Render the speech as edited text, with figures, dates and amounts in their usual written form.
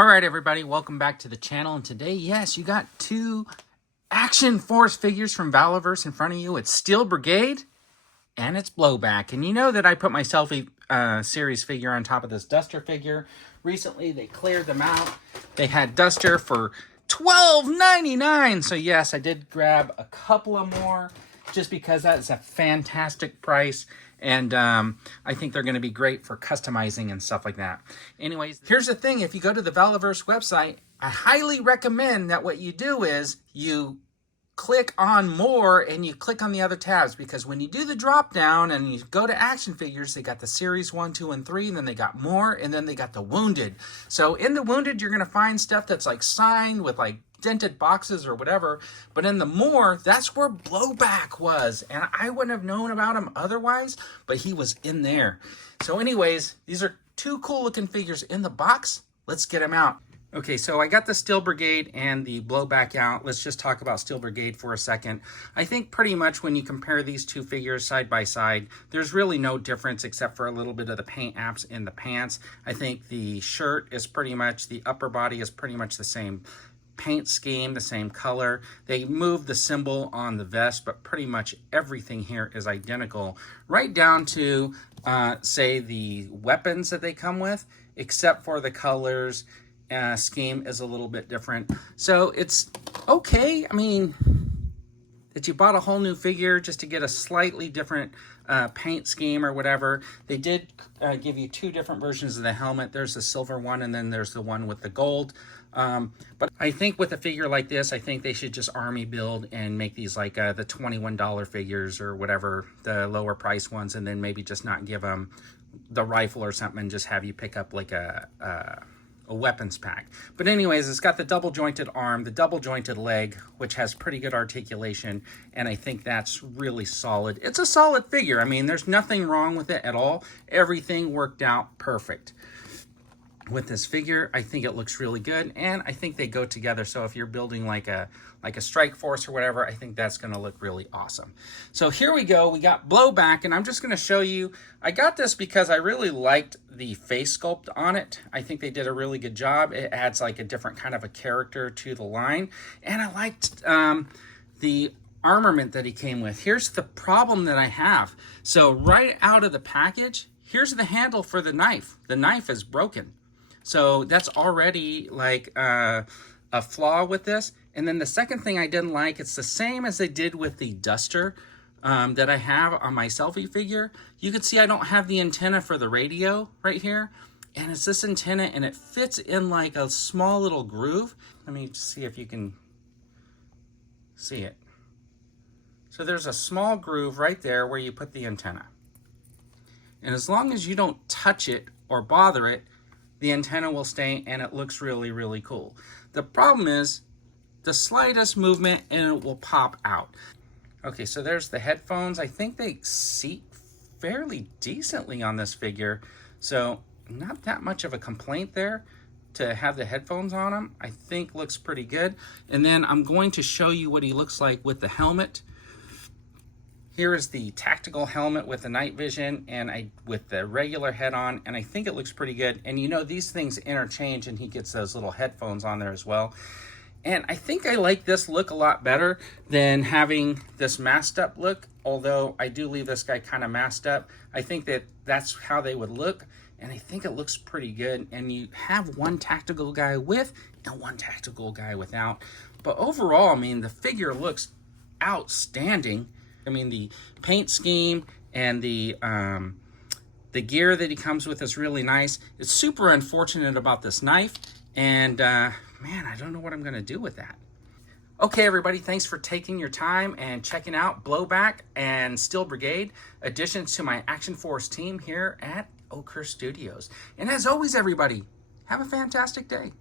All right, everybody, welcome back to the channel. And today, yes, you got two Action Force figures from Valaverse in front of you. It's Steel Brigade and it's Blowback. And you know that I put my Selfie series figure on top of this Duster figure. Recently, they cleared them out. They had Duster for $12.99. So yes, I did grab a couple of more just because that is a fantastic price. And I think they're going to be great for customizing and stuff like that. Anyways, here's the thing. If you go to the Valaverse website, I highly recommend that what you do is you click on more and you click on the other tabs, because when you do the drop down and you go to action figures, they got the series 1, 2, and 3, and then they got more, and then they got the Wounded. So in the Wounded, you're going to find stuff that's like signed with like dented boxes or whatever, but in the more, that's where Blowback was, and I wouldn't have known about him otherwise, but he was in there. So anyways, these are two cool looking figures in the box. Let's get them out. Okay, so I got the Steel Brigade and the Blowback out. Let's just talk about Steel Brigade for a second. I think pretty much when you compare these two figures side by side, there's really no difference except for a little bit of the paint apps in the pants. I think the shirt is pretty much, the upper body is pretty much the same paint scheme, the same color. They moved the symbol on the vest, but pretty much everything here is identical, right down to, say, the weapons that they come with, except for the colors. Scheme is a little bit different. So it's okay. I mean, that you bought a whole new figure just to get a slightly different paint scheme or whatever. They did give you two different versions of the helmet. There's the silver one, and then there's the one with the gold. But I think with a figure like this, I think they should just army build and make these like the $21 figures or whatever, the lower price ones, and then maybe just not give them the rifle or something and just have you pick up like a weapons pack. But anyways, it's got the double jointed arm, the double jointed leg, which has pretty good articulation, and I think that's really solid. It's a solid figure. I mean, there's nothing wrong with it at all. Everything worked out perfect with this figure. I think it looks really good, and I think they go together. So if you're building like a strike force or whatever, I think that's going to look really awesome. So here we go. We got Blowback, and I'm just going to show you. I got this because I really liked the face sculpt on it. I think they did a really good job. It adds like a different kind of a character to the line, and I liked the armament that he came with. Here's the problem that I have. So right out of the package, here's the handle for the knife. The knife is broken. So that's already like a flaw with this. And then the second thing I didn't like, it's the same as they did with the Duster that I have on my Selfie figure. You can see I don't have the antenna for the radio right here. And it's this antenna, and it fits in like a small little groove. Let me see if you can see it. So there's a small groove right there where you put the antenna. And as long as you don't touch it or bother it, the antenna will stay, and it looks really, really cool. The problem is the slightest movement and it will pop out. Okay, so there's the headphones. I think they seat fairly decently on this figure, so not that much of a complaint there to have the headphones on them. I think looks pretty good. And then I'm going to show you what he looks like with the helmet. Here is the tactical helmet with the night vision and with the regular head on, and I think it looks pretty good. And you know, these things interchange, and he gets those little headphones on there as well. And I think I like this look a lot better than having this masked up look, although I do leave this guy kind of masked up. I think that that's how they would look, and I think it looks pretty good. And you have one tactical guy with and one tactical guy without. But overall, I mean, the figure looks outstanding. I mean, the paint scheme and the gear that he comes with is really nice. It's super unfortunate about this knife, and man, I don't know what I'm going to do with that. Okay, everybody, thanks for taking your time and checking out Blowback and Steel Brigade, additions to my Action Force team here at Oakhurst Studios. And as always, everybody, have a fantastic day.